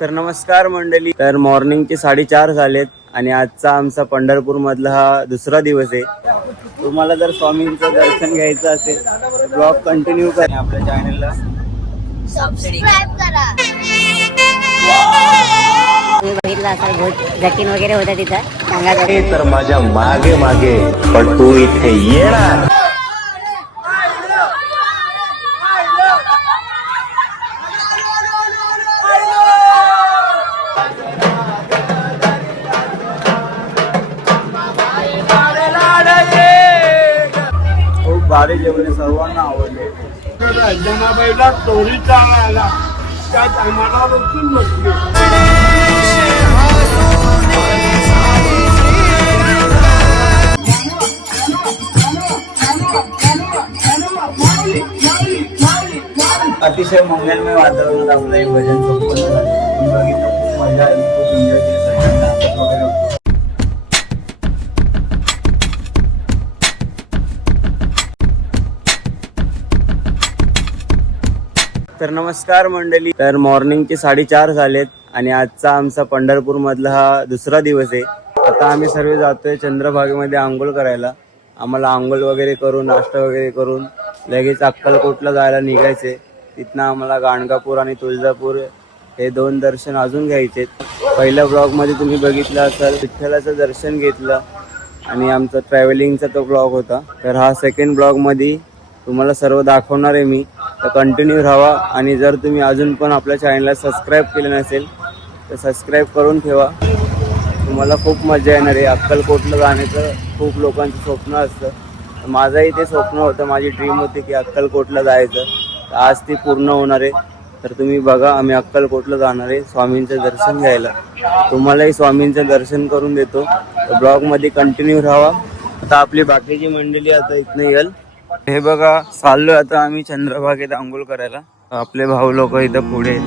तर नमस्कार मंडळी. तर मॉर्निंगचे 4:30 झालेत आणि आजचा आमचा पंढरपूर मधला हा दुसरा दिवस आहे. तुम्हाला जर स्वामींचं दर्शन घ्यायचं असेल तर ब्लॉग कंटिन्यू करा. आपल्या चॅनलला सबस्क्राइब करा. तुम्ही बघितलं असाल बहुत जटीन वगैरे होतं तिथं सांगा. तर माझ्या मागे मागे पण तू इथे येणार. खूप भारी जेवण, सर्वांना आवडले. जनाबाईला चोरीचा आला त्या टायमाला बसून बसले. अतिशय मंगलमय वातावरणात आपलं एक भजन संपन्न झालं. मी बघितलं, खूप मजा आली, खूप एन्जॉय केली. सगळ्यांना नाचत वगैरे होतं. तर नमस्कार मंडळी. तर मॉर्निंगचे 4:30 झालेत आणि आजचा आमचा पंढरपूर मधला हा दुसरा दिवस आहे. आता आम्ही सर्व जातोय चंद्रभागेमध्ये आंघोळ करायला. आम्हाला आंघोळ वगैरे करून, नाश्ता वगैरे करून लगेच अक्कलकोटला जायला निघायचे. तिथनं आम्हाला गाणगापूर आणि तुळजापूर हे 2 दर्शन अजून घ्यायचे. पहिल्या ब्लॉगमध्ये तुम्ही बघितलं असाल, विठ्ठलाचं दर्शन घेतलं आणि आमचा ट्रॅव्हलिंगचा तो ब्लॉग होता. तर हा सेकंड ब्लॉगमध्ये तुम्हाला सर्व दाखवणार आहे मी. तर कंटिन्यू राहा. आणि जर तुम्ही अजून पण आपल्या चॅनलला सबस्क्राईब केलं नसेल तर सबस्क्राईब करून ठेवा. तुम्हाला खूप मजा येणार आहे. अक्कलकोटला जाण्याचं खूप लोकांचं स्वप्न असतं. तर माझंही ते स्वप्न होतं, माझी ड्रीम होती की अक्कलकोटला जायचं. तर आज ती पूर्ण होणार आहे. तर तुम्ही बघा, आम्ही अक्कलकोटला जाणार आहे स्वामींचं दर्शन घ्यायला. तुम्हालाही स्वामींचं दर्शन करून देतो. तर ब्लॉगमध्ये कंटिन्यू राहा. आता आपली बाकीची मंडळी आता इथनं येईल. हे बघा, चाललोय आता आम्ही चंद्रभागेत आंघोळ करायला. आपले भाऊ लोक इथं पुढे,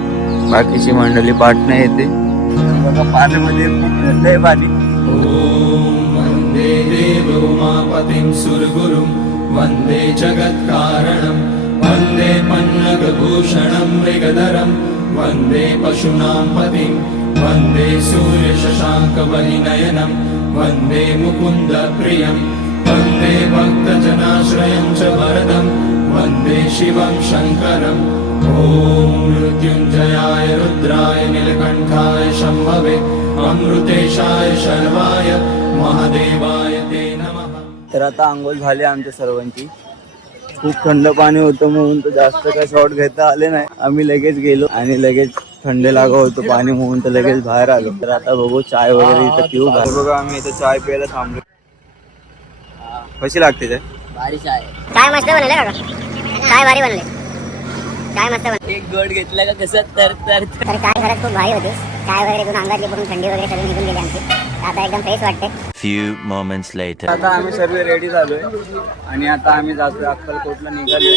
बाकीची मंडळी पाटणं येते. बघा, पाण्यामध्ये खूप थंड आहे पाणी. वंदे देव उमापतिं सुरगुरुं वंदे जगत्कारणं वंदे पन्नगभूषणं मृगधरं वंदे पशूनां पतिं वंदे सूर्यशशाङ्कवलिनयनं वंदे मुकुन्दप्रियं वंदे भक्तजनाश्रयं च वरदं वंदे शिवं शङ्करम्. ॐ मृत्युञ्जयाय रुद्राय नीलकण्ठाय शम्भवे अमृतेशाय शर्वाय महादेवाय ते नमः. तर आता आंघोळ झाली आमच्या सर्वांची. खूप थंड पाणी होतं म्हणून तर जास्त काही शॉट घेता आले नाही. आम्ही लगेच गेलो आणि लगेच थंड लागत होतं पाणी म्हणून तर लगेच बाहेर आलो. तर आता बघू, चाय वगैरे इथं पिऊ. बघा, आम्ही इथं चाय प्यायला थांबलो. कशी लागते ते? भारी चाय. काय मस्त बनले का? काय भारी बनले. काय मस्त बनले. एक गड घेतला का कसं तर काय खरंच खूप भारी होते. चाय वगैरे घेऊन अंगातली पूर्ण थंडी वगैरे सगळी निघून गेली आमची. आता एकदम फ्रेश वाटते. Few moments later. आता आम्ही सर्व रेडी झालोय आणि आता आम्ही जातोय अक्कलकोटला निघालोय.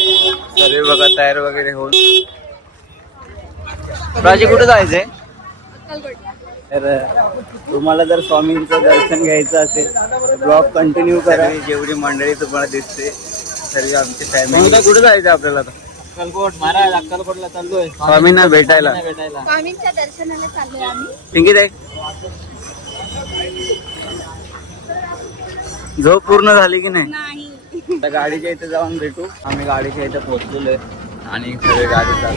सर्व बघा तयार वगैरे होऊन. राजी कुठे जायचंय? तर तुम्हाला जर स्वामींचं दर्शन घ्यायचं असेल तर ब्लॉग कंटिन्यू करा. जेवढी मंडळी तुम्हाला दिसते सर्व आमची फॅमिली. कुठे जायचं आपल्याला आता? अक्कलकोट महाराज. अक्कलकोटला चाललोय स्वामींना भेटायला. स्वामींच्या दर्शनाला चाललोय आम्ही. पिंकी ताई, झोप पूर्ण झाली की नाही? आता गाडीच्या इथे जाऊन भेटू. आम्ही गाडीच्या इथे पोहोचलेलो आहे आणि सगळे गाडी चालू.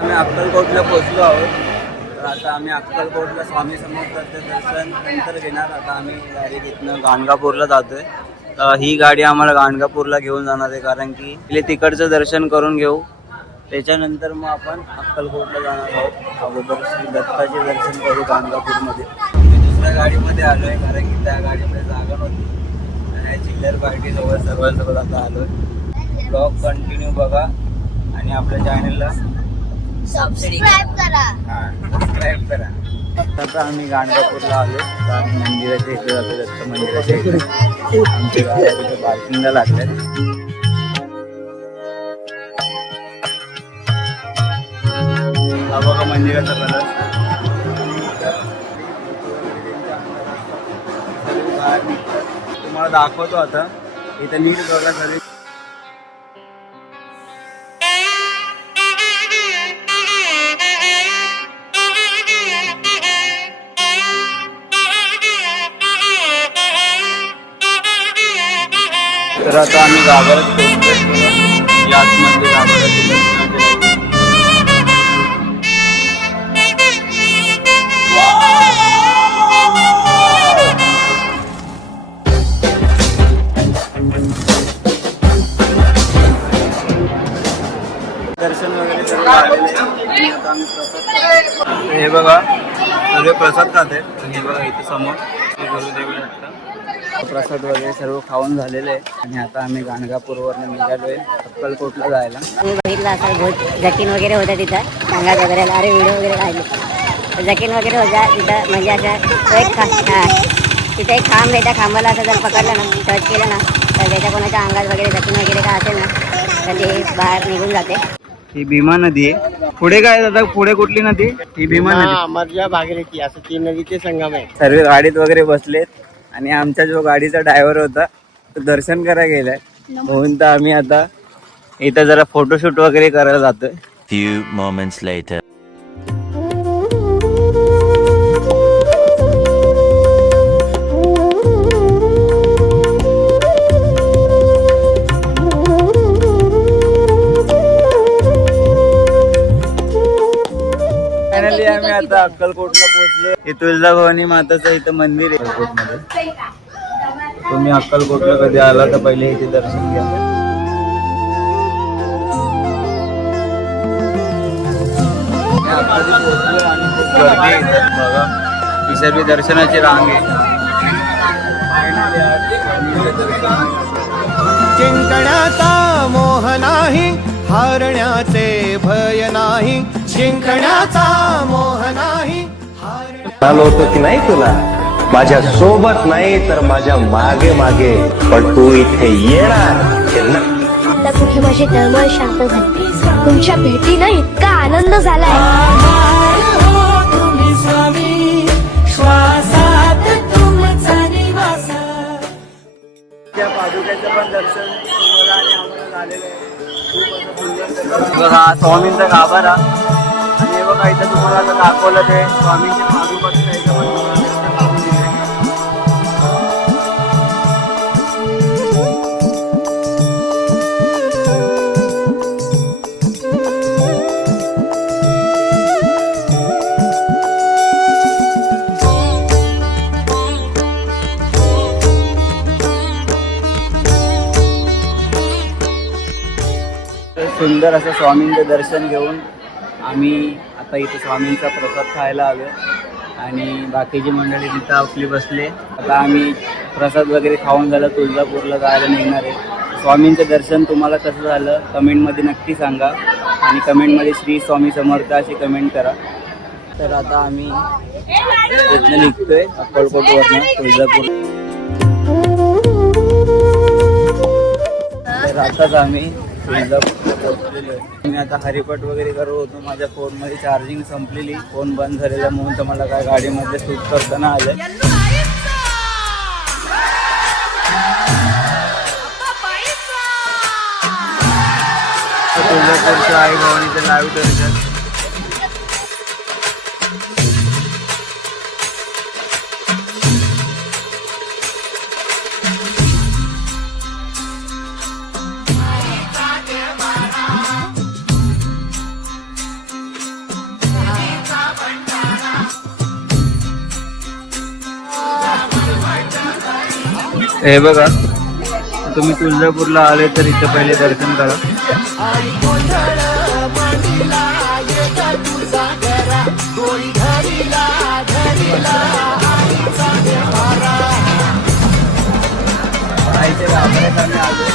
आम्ही अक्कलकोटला पोहोचलो आहोत. तर आता आम्ही अक्कलकोटला स्वामी समर्थांचं दर्शन नंतर घेणार. आता आम्ही डायरेक्ट इथनं गाणगापूरला जातोय. तर ही गाडी आम्हाला गाणगापूरला घेऊन जाणार आहे, कारण की तिथे तिकडचं दर्शन करून घेऊ. त्याच्यानंतर मग आपण अक्कलकोटला जाणार आहोत. अगोदर श्री दत्ताचे दर्शन करू गाणगापूरमध्ये. मी दुसऱ्या गाडीमध्ये आलो आहे, कारण की त्या गाडीमध्ये जागा नव्हती. आणि चिल्लर पार्टीजवळ सर्वांसोबत आता आलो आहे. ब्लॉग कंटिन्यू बघा आणि आपल्या चॅनलला सबस्क्राइब करा. सबस्क्राईब करा. आता आम्ही गाणगापूरला आलो. मंदिराच्या इथे जातो, दत्त मंदिराच्या इथे. आमच्या गाड्या तिथे पार्किंगला लागल्यात. हा बघा मंदिराचा कलर. तुम्हाला दाखवतो आता. इथं नीट बघा सगळे. तर आता आम्ही गाभाऱ्यात पोहोचतोय. याचमध्ये गाभाऱ्यात दर्शन वगैरे सर्व झालेले आहे. आता आम्ही प्रसाद. हे बघा सगळे प्रसाद खात आहेत. आणि हे बघा इथे समोर गुरुदेव प्रसाद वगैरे सर्व खाऊन झालेले आहे. आणि आता आम्ही गाणगापूरवरून निघालोय अक्कलकोटला जायला. तुम्ही बघितलं असाल बहुत जकीन वगैरे होत्या तिथं सांगात वगैरे. अरे व्हिडिओ वगैरे काढले. जकीन वगैरे होत्या तिथं. म्हणजे असं तो एक तिथे एक खांब आहे. त्या खांबाला असं जर पकडलं ना, टच केलं ना, तर त्याच्या कोणाच्या अंगात वगैरे जकीन वगैरे काय असेल ना, तर ते बाहेर निघून जाते. ही भीमा नदी आहे. पुढे काय दादा, पुढे कुठली नदी? ही भीमा नदी. अमरजा भागीरथी असं 3 नदीचे संगम आहे. सर्व गाडीत वगैरे बसलेत. आणि आमचा जो गाडीचा ड्रायव्हर होता तो दर्शन करायला गेलाय. म्हणून तर आम्ही आता इथं जरा फोटोशूट वगैरे करायला जातोय. Few moments later. फायनली आम्ही आता अक्कलकोटला पोहोचलो. हे तुळजाभवानी माताचं इथं मंदिर आहे अक्कलकोटमध्ये. तुम्ही अक्कलकोटला कधी आला तर पहिले इथे दर्शन घ्या. पोहोचलो आणि खूप गर्दी आहे इथं. बघा ही सर्व दर्शनाची रांग आहे. फायनली आज स्वामींचं दर्शन. जिंकण्याचा मोह नाही, हारण्याचे भय नाही. जिंकण्याचा मोह नाही, आलो होतो की नाही तुला, माझ्या सोबत नाही तर माझ्या मागे मागे, पण तू इथे येणार की नाही? आता कुठे माझी तळमळ शांत झाली. तुमच्या भेटीनं इतका आनंद झालाय. त्या पादुक्याचं पण दर्शन तुम्हाला आणि आम्हाला झालेलं आहे. खूप असं सुंदर. बघा हा स्वामींचा गाभारा. आणि हे बघा इथं तुम्हाला आता दाखवलं ते स्वामींचे पादुका इथं पण तुम्हाला दाखवून दिले. सुंदर असं स्वामींचं दर्शन घेऊन आम्ही आता इथे स्वामींचा प्रसाद खायला आलो. आणि बाकीची मंडळी तिथं आपली बसले. आता आम्ही प्रसाद वगैरे खाऊन झालं तुळजापूरला जायला निघणार आहे. स्वामींचं दर्शन तुम्हाला कसं झालं कमेंटमध्ये नक्की सांगा. आणि कमेंटमध्ये श्री स्वामी समर्थ अशी कमेंट करा. तर आता आम्ही इथनं निघतोय अक्कलकोटवरनं तुळजापूर. तर आताच आम्ही तुळजापूरला पोहोचलेलो आहे. मी आता हरिपाठ वगैरे करत होतो. माझ्या फोनमध्ये चार्जिंग संपलेली. फोन बंद झालेला म्हणून तर मला काय गाडीमध्ये शूट करताना आलं. तुळजापूरच्या आई भवानीचं लाईव्ह दर्शन. हे बघा तुम्ही तुळजापूरला आले तर इथं पहिले दर्शन करा. आईच्या गाभाऱ्यात आम्ही आलो.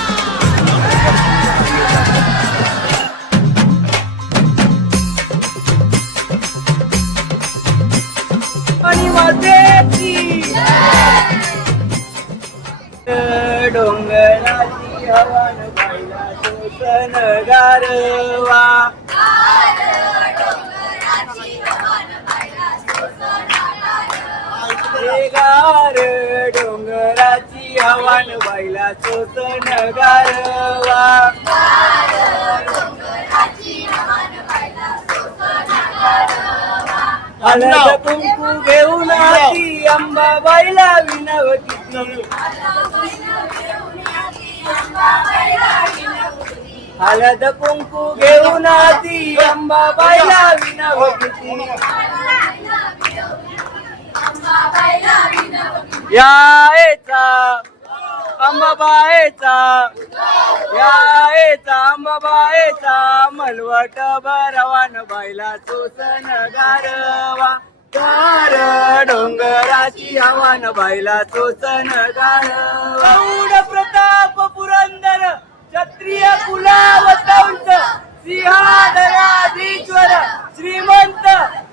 डोंगराची हवान पाहिला शोषण गारवा. गार डोंगराची हवान बाईला चोचन गारवा हळद कुंकू घेऊन आली अंबाबाईला विनवती हळद कुंकू घेऊन आली अंबाबाईला विनवती यायचा अंबाबाईचा यायचा अंबाबाईचा मलवट भरवान बाईला चोचन गारवा गार डोंगराची हवान बाईला चोचन गारवा गौड प्रताप पुरंदर क्षत्रिय कुलावतांच सिंहाधराधीश्वर श्रीमंत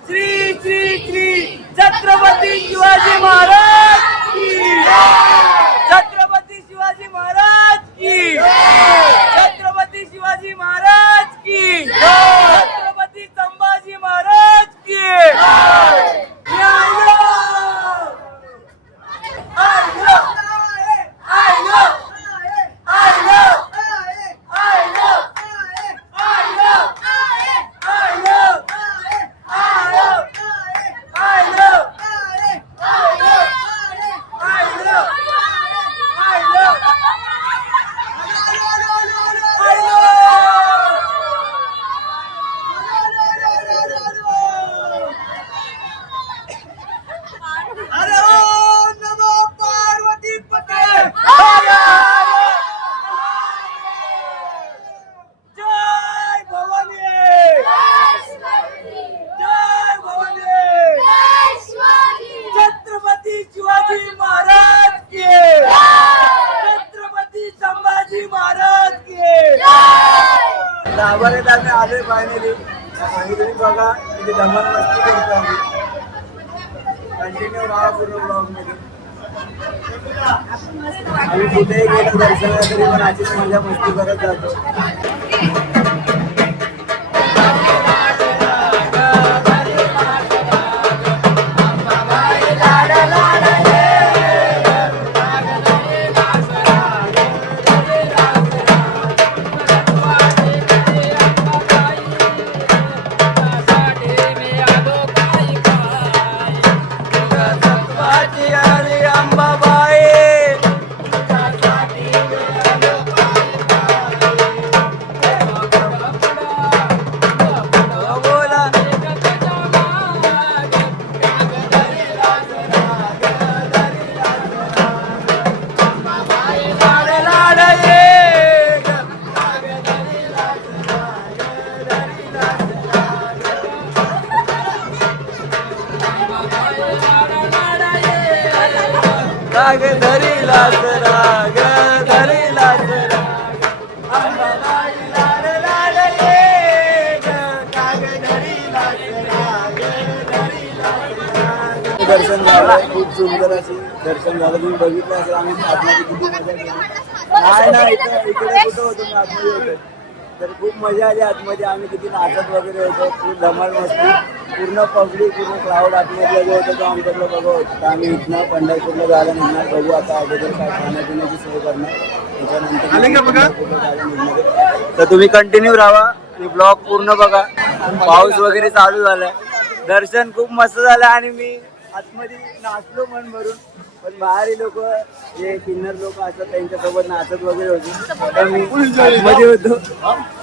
श्री श्री श्री छत्रपती शिवाजी महाराज की छत्रपती शिवाजी महाराज की छत्रपती शिवाजी महाराज की छत्रपती संभाजी महाराज की आभारी आम्ही आलोय फायनली आणि तुम्ही बघा किती धमाल मस्ती करतो आम्ही कंटिन्यू राहा पूर्ण ब्लॉग मध्ये आम्ही कुठेही गेलो दर्शनाला तरी पण अशीच मजा मस्ती करत जातो राग धरीला राग धरीला दर्शन झालं खूप सुंदर असे दर्शन झालं तुम्ही बघितलं असेल आम्ही आतमध्ये किती मजा केली नाही इकडे कुठं होतो मी आतमध्ये होतो तर खूप मजा आली आतमध्ये आम्ही किती नाचत वगैरे होतो खूप धमाल मस्ती पूर्ण पब्लिक पूर्ण क्राऊड आतमध्ये जो होतो तो आमच्याकडे बघत होतो आम्ही इथनं पंढरपूरला जायला निघणार बघू आता अगोदर काय खाण्यापिण्याची सोय करणार त्याच्यानंतर तर तुम्ही कंटिन्यू राहा आणि ब्लॉग पूर्ण बघा पाऊस वगैरे चालू झालाय दर्शन खूप मस्त झालं आणि मी आतमध्ये नाचलो मन भरून पण बाहेर लोक जे किन्नर लोक असतात त्यांच्यासोबत नाचत वगैरे होते तर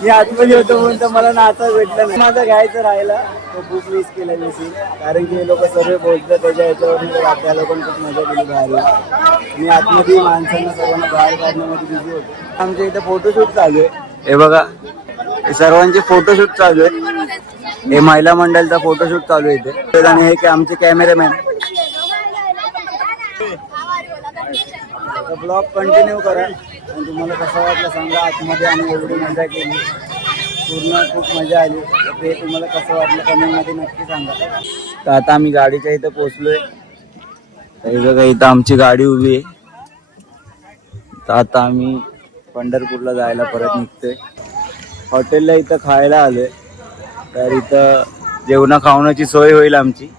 मी आतमध्ये होतो म्हणून तर मला नाचा भेटलं नाही माझा घ्यायचं राहिला तो खूप मिस केला मी सीन कारण की हे लोक सर्व बोलतात त्याच्या ह्याच्यावर त्या लोकांनी खूप मजा केली बाहेर मी आतमध्ये माणसांना सर्वांना बाहेर काढण्यामध्ये बिझी होतो आमच्या इथे फोटोशूट चालू आहे हे बघा हे सर्वांचे फोटोशूट चालू आहे हे महिला मंडळचा फोटोशूट चालू आहे इथे आणि हे आमचे कॅमेरामॅन ब्लॉग कंटिन्यू करा आणि तुम्हाला कसं वाटलं सांगा आतमध्ये आम्ही एवढी मजा केली पूर्ण खूप मजा आली ते तुम्हाला कसं वाटलं कमेंटमध्ये नक्की सांगा तर आता आम्ही गाडीच्या इथं पोहोचलोय तर बघा इथं आमची गाडी उभी आहे तर आता आम्ही पंढरपूरला जायला परत निघतोय हॉटेलला इथं खायला आलोय तर इथं जेवणा खावण्याची सोय होईल आमची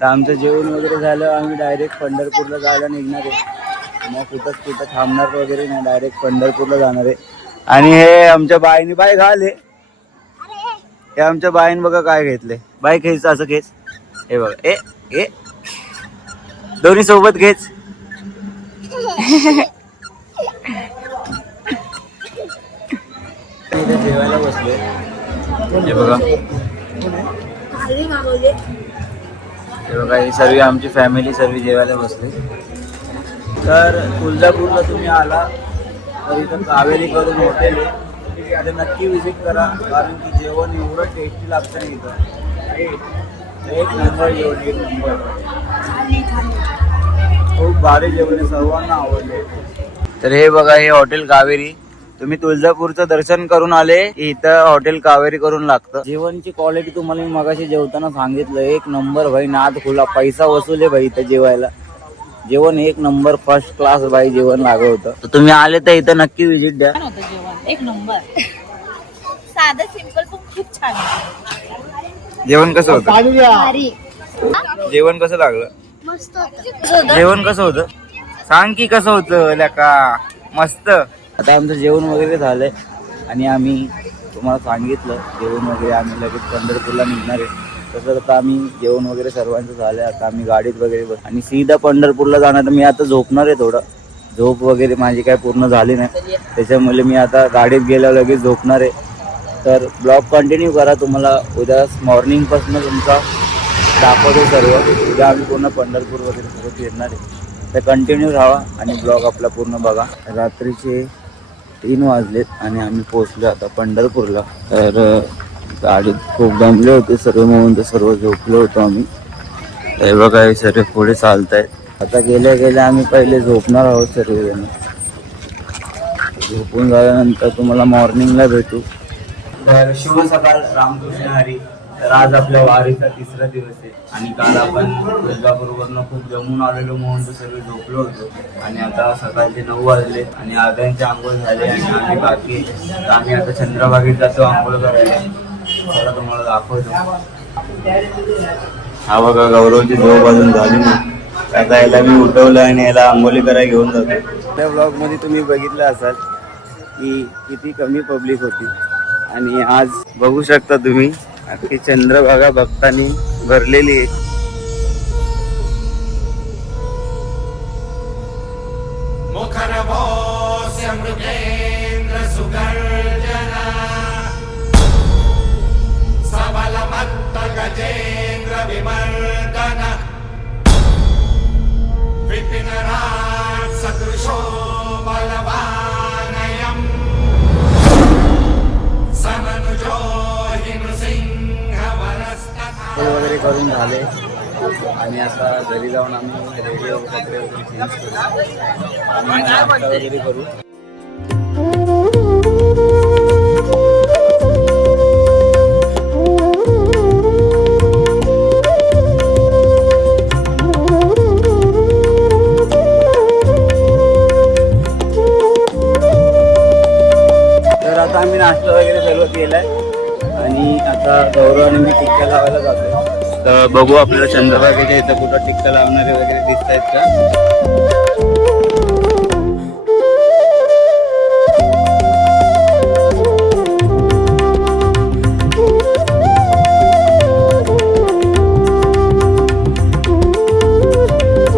तर आमचं जेवण वगैरे झालं, आम्ही डायरेक्ट पंढरपूरला जायला निघणार आहे. मग कुठं थांबणार वगैरे नाही, डायरेक्ट पंढरपूरला जाणार आहे. आणि हे आमच्या बाईने बाई घाले, हे आमच्या बाईने बघा काय घेतले. बाई खेच, असं खेच, हे बघा, ए दोन्ही सोबत घेच. जेवायला बसले, हे बघा, हे बघा, ही सर्व आमची फॅमिली सर्व जेवायला बसले. तर तुळजापूरला तुम्ही आला तर इथं कावेरी करून हॉटेल आहे, तिथे नक्की विजिट करा, कारण की जेवण एवढं टेस्टी लागतं ना इथं, एक नंबर जेवण, एक नंबर, खूप भारी जेवण आहे, सर्वांना आवडले. तर हे बघा, हे हॉटेल कावेरी. तुम्ही तुळजापूरचं दर्शन करून आले की इथं हॉटेल कावेरी करून लागतं. जेवणची क्वालिटी तुम्हाला मी मगाशी जेवताना सांगितलं, एक नंबर भाई, नाद खुला, पैसा वसूल आहे भाई इथं जेवायला. जेवण एक नंबर, फर्स्ट क्लास भाई जेवण लागत होतं. तर तुम्ही आले तर इथं नक्की विजिट द्या. एक नंबर, साधं सिंपल पण खूप छान. जेवण कसं होतं? जेवण कसं लागलं? मस्त जेवण कसं होतं? सांग की कसं होतं लेका. मस्त. आता आमचं जेवण वगैरे झालंय आणि आम्ही तुम्हाला सांगितलं जेवण वगैरे, आम्ही लगेच पंढरपूरला निघणार आहे. तसं आता आम्ही जेवण वगैरे सर्वांचं झालंय. आता आम्ही गाडीत वगैरे बस आणि सीधा पंढरपूरला जाणार. तर मी आता झोपणार आहे, थोडं झोप वगैरे माझी काय पूर्ण झाली नाही, त्याच्यामुळे मी आता गाडीत गेल्यावर लगेच झोपणार आहे. तर ब्लॉग कंटिन्यू करा, तुम्हाला उद्या मॉर्निंगपासून तुमचा दाखवतो सर्व. उद्या आम्ही पूर्ण पंढरपूर वगैरे सर्व फिरणार आहे, तर कंटिन्यू राहा आणि ब्लॉग आपला पूर्ण बघा. रात्रीचे 3 वाजलेत आणि आम्ही पोहोचलो आता पंढरपूरला. तर गाडीत खूप दमले होते सर्व म्हणून तर सर्व झोपलो होतो आम्ही. हे बघा, हे सर्व पुढे चालत आहेत. आता गेल्या गेल्या आम्ही पहिले झोपणार आहोत सर्वजण. झोपून झाल्यानंतर तुम्हाला मॉर्निंगला भेटू. तर शुभ सकाळ, रामकृष्ण हरी. तर आज आपल्या वारीचा 3रा दिवस आहे आणि काल आपण तुळजापूरवरनं खूप जमून आलेलो म्हणून तर सर्व झोपलो होतो. आणि आता सकाळचे 9 वाजले आणि आग्यांचे आंघोळ झाले आणि आम्ही बाकी. तर आम्ही आता चंद्रभागेत जातो आंघोळ करायला. चला तुम्हाला दाखवतो. हा बघा, गौरवची झोप अजून झाली नाही. आता याला मी उठवलं आणि याला आंघोळी करायला घेऊन जातो. त्या ब्लॉगमध्ये तुम्ही बघितलं असाल की किती कमी पब्लिक होती आणि आज बघू शकता तुम्ही अख्खी चंद्रभागा भक्तांनी भरलेली आहे. मुखरभोस्य मृगेन्द्र सुगर्जना सबलमत्त गजेन्द्र विमर्दन विपिनराज सदृशो बलवानयम् समनुजो वगैरे करून झाले आणि आता घरी जाऊन आम्ही रेडी कपडे वगैरे चेंज करू आणि नाश्ता वगैरे करू. तर आता आम्ही नाश्ता वगैरे सर्व केलाय आणि आता गौरव आणि मी टिक्का लावायला जातोय. तर बघू आपल्याला चंद्रभागेच्या इथं कुठं टिक्का लावणारे वगैरे दिसत आहेत का.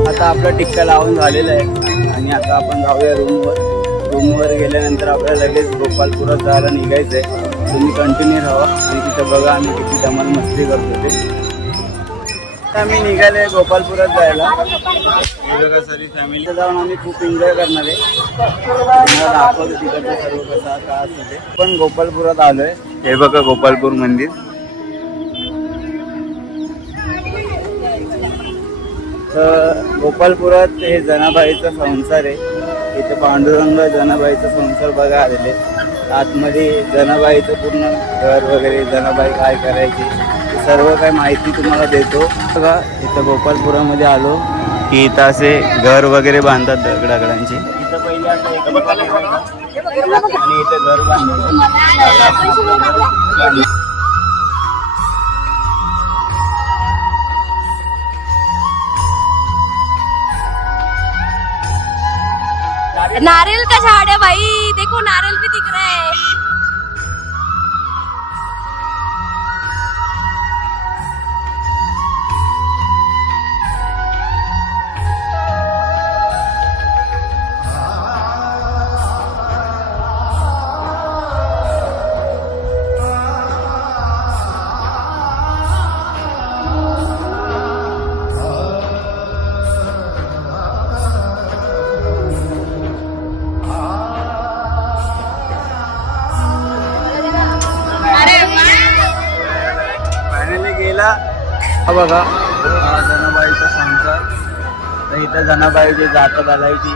आता आपला टिक्का लावून झालेला आहे आणि आता आपण जाऊया रूमवर गेल्यानंतर आपल्याला लगेच गोपालपुरात जायला निघायचं आहे. तुम्ही कंटिन्यू राहा आणि तिथं बघा आम्ही किती धमाल मस्ती करतो ते. आम्ही निघाले गोपालपुरात जायला. सरी फॅमिली जाऊन आम्ही खूप एन्जॉय करणार आहे. तुम्हाला दाखवतो तिकडचं सर्व कसं काय असतं ते. पण गोपालपुरात आलोय. हे बघा गोपालपूर मंदिर. तर गोपालपुरात हे जनाबाईचा संसार आहे. इथे पांडुरंग जनाबाईचा संसार बघा आलेले. आतमध्ये जनाबाईचं पूर्ण घर वगैरे, जनाबाई काय करायची सर्व काही माहिती तुम्हाला देतो. बघा इथं गोपालपुरामध्ये आलो की इथं असे घर वगैरे बांधतात दगडांचे. इथं पहिले आता एक आणि इथे घर बांधलं. नारियल का झाड़ है भाई, देखो नारियल भी दिख रहा है। फायनली गेला. हा बघा, हा जनाबाईचा संसार. तर इथं जनाबाईची जात घालायची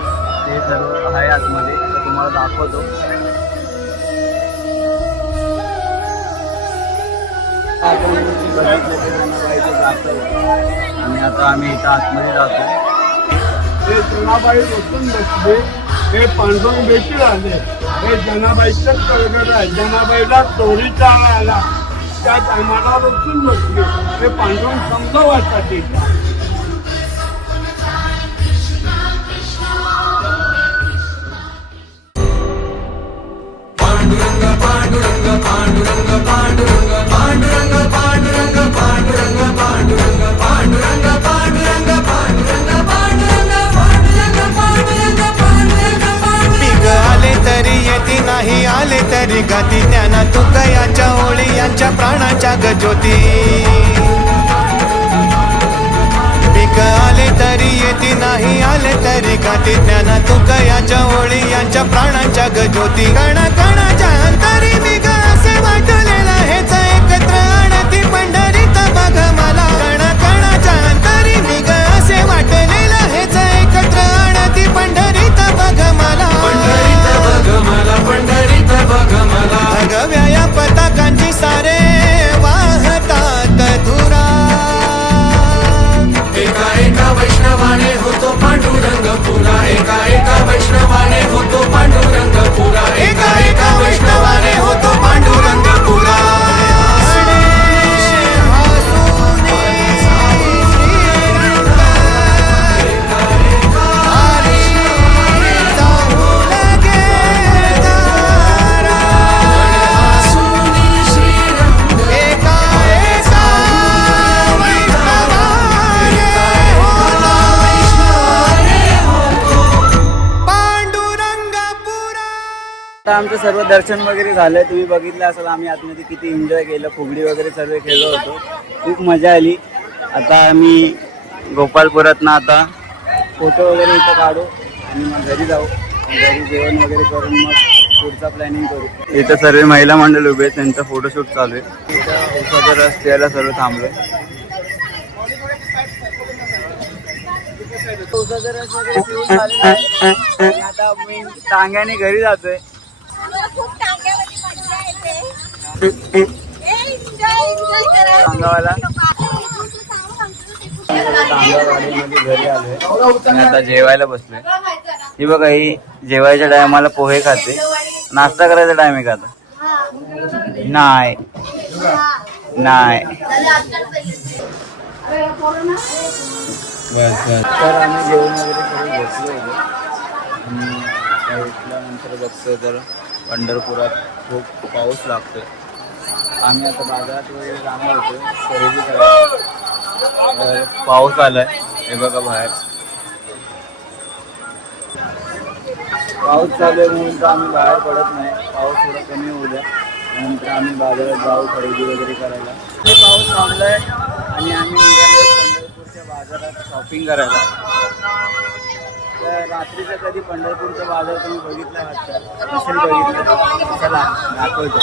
ते सर्व आहे आतमध्ये, तर तुम्हाला दाखवतो. आपण बघितलं ते जनाबाईचं जात, आणि आता आम्ही इथं आतमध्ये जातो. हे जनाबाई बसून बसले, हे पांडुरंग देखील आले. हे जनाबाईचंच कळगड आहे. जनाबाईला चोरीचा आला त्या टायमाला बसून बसले. हे पांडुरंग समजावासाठी. पीक आले तरी येती नाही आले तरी गाती ज्ञाना तुकयाच्या ओळी यांच्या प्राणाच्या गज्योती. पीक आले तरी येती नाही आले तरी गाती ज्ञाना तुकयाच्या ओळी यांच्या प्राणाच्या गज्योती. कणा कणाच्या अंतरी मी ग असे वाटलेला हेच एकत्र आणती पंढरीत बघ मला. कणा कणाच्या अंतरी मी ग असे वाटलेला हेच एकत्र आणती पंढरीत बघ मला. पंढरीत बघ मला, पंढरीत बघ मला. भगव्या या पताकांची सारे वाहतात धुरा. एका एका वैष्णवाने होतो पांडुरंग पुरा. एका एका वैष्णवाने होतो पांडुरंग पुरा. एका एका वैष्णवाने होतो पांडुरंग पुरा. आता आमचं सर्व दर्शन वगैरे झालं. तुम्ही बघितलं असाल आम्ही आतमध्ये किती एन्जॉय केलं. फुगडी वगैरे सर्व खेळलो होतो. खूप मजा आली. आता आम्ही गोपालपुरातनं आता फोटो वगैरे इथं काढू आणि मग घरी जाऊ. घरी जेवण वगैरे करून मग पुढचा प्लॅनिंग करू. इथं सर्व महिला मंडळ उभे आहेत, त्यांचा फोटोशूट चालू आहे. इथं उसाच्या रस्त्याला सर्व थांबलोय. उसाचा रस वगैरे पिऊन झालेला आहे आणि आता मी टांग्याने घरी जातोय. खूप टांग्यामध्ये मजा येते. एन्जॉय करा. टांगावाला टांगावाडीमध्ये घरी आलोय आणि आता जेवायला बसलोय. ही बघा, ही जेवायच्या टायमाला पोहे खाते. नाश्ता करायचा टाइम आहे का आता? नाही नाही. तर आम्ही जेवण वगैरे करून बसलो होतो आणि उठल्यानंतर बघतोय तर पंढरपुरात खूप पाऊस लागतोय. आम्ही आता बाजारात वगैरे जाणार होतो खरेदी करायला, तर पाऊस आलाय. हे बघा बाहेर पाऊस चालू आहे म्हणून तर आम्ही बाहेर पडत नाही. पाऊस थोडा कमी होऊ द्या, नंतर आम्ही बाजारात जाऊ खरेदी वगैरे करायला. पाऊस थांबलाय आणि आम्ही निघालो पंढरपूरच्या बाजारात शॉपिंग करायला. तर रात्रीचं कधी पंढरपूरचा बाजार तुम्ही बघितला आहात का? नसेल बघितलं, चला दाखवतो.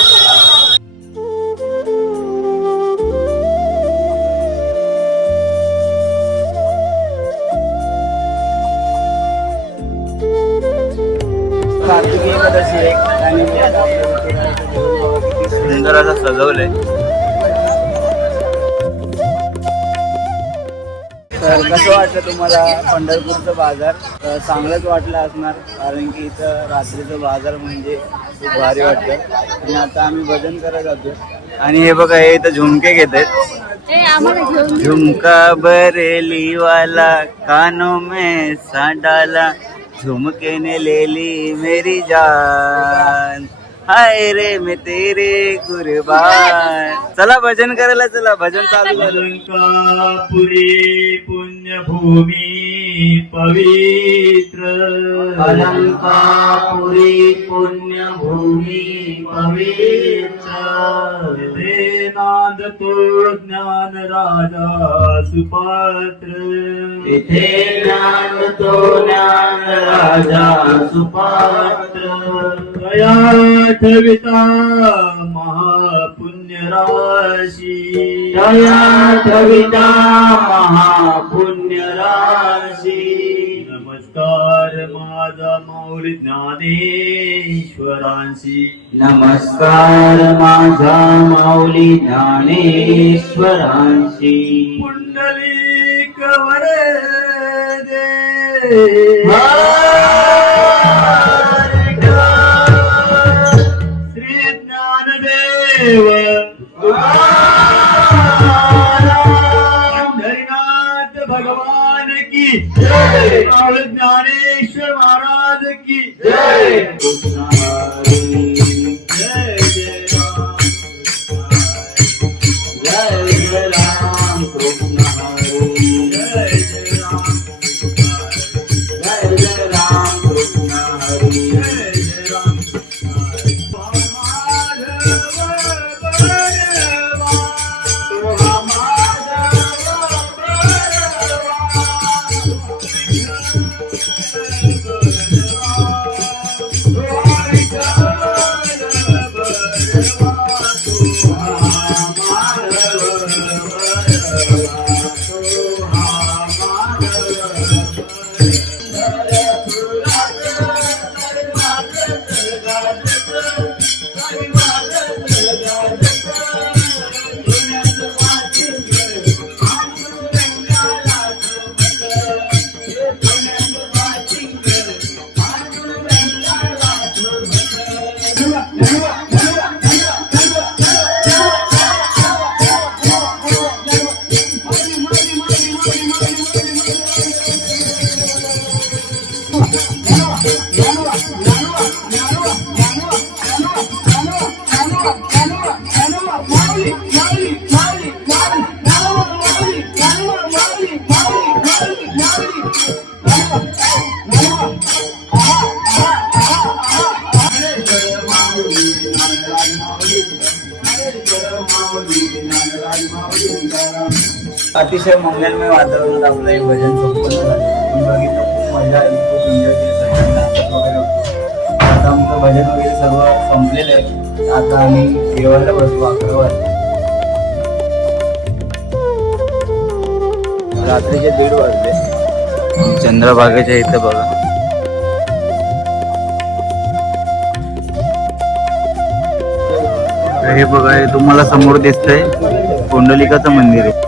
कार्तिकी एकादशी एक आणि किती सुंदर असं सजवलंय. तर कसं वाटलं तुम्हाला पंढरपूरचं बाजार? चांगलंच वाटलं असणार, कारण की इथं रात्रीचं बाजार म्हणजे खूप भारी वाटतं. आणि आता आम्ही भजन करत जातो आणि हे बघा, हे इथं झुमके घेत आहेत. झुमका बरेली वाला कानों में सांडाला झुमके ने ले ली मेरी जान, हाय रे मैं तेरे कुर्बान. चला भजन करायला, चला भजन चालू करू. पुरी पुण्यभूमी पवित्र, अलंकापुरी पुण्यभूमी पवित्र, तिथे नांदतो ज्ञान राजा सुपात्र, तिथे ज्ञानतो ज्ञान राजा सुपात्र, दया ठविता महापुण्य राशी, दया ठविता महापुण्य राशी. नमस्कार माझा माऊली ज्ञानेश्वरांशी, नमस्कार माझा माऊली ज्ञानेश्वरांशी. पुंडलिक वरदे श्री ज्ञानदेव पंढरीनाथ भगवान की जय, माऊली ज्ञानेश्वर महाराज की जय. जय जय राम, जय जय राम कृष्ण हरी, जय जय राम, जय जय राम कृष्ण हरी. जय जय राम. अतिशय मंगलमय वातावरणात आपलं हे भजन संपन्न झालं. मी बघितलं, खूप मजा आली, खूप एन्जॉय केलं, सगळ्यांना नाचत वगैरे होतो. आता आमचं भजन वगैरे सर्व संपलेलं आहे. आता आम्ही जेवायला बसलो 11 वाजता. रात्रीचे 1:30 वाजले. चंद्रभागेच्या इथं बघा, हे बघा, हे तुम्हाला समोर दिसतंय पुंडलिकाचं मंदिर आहे.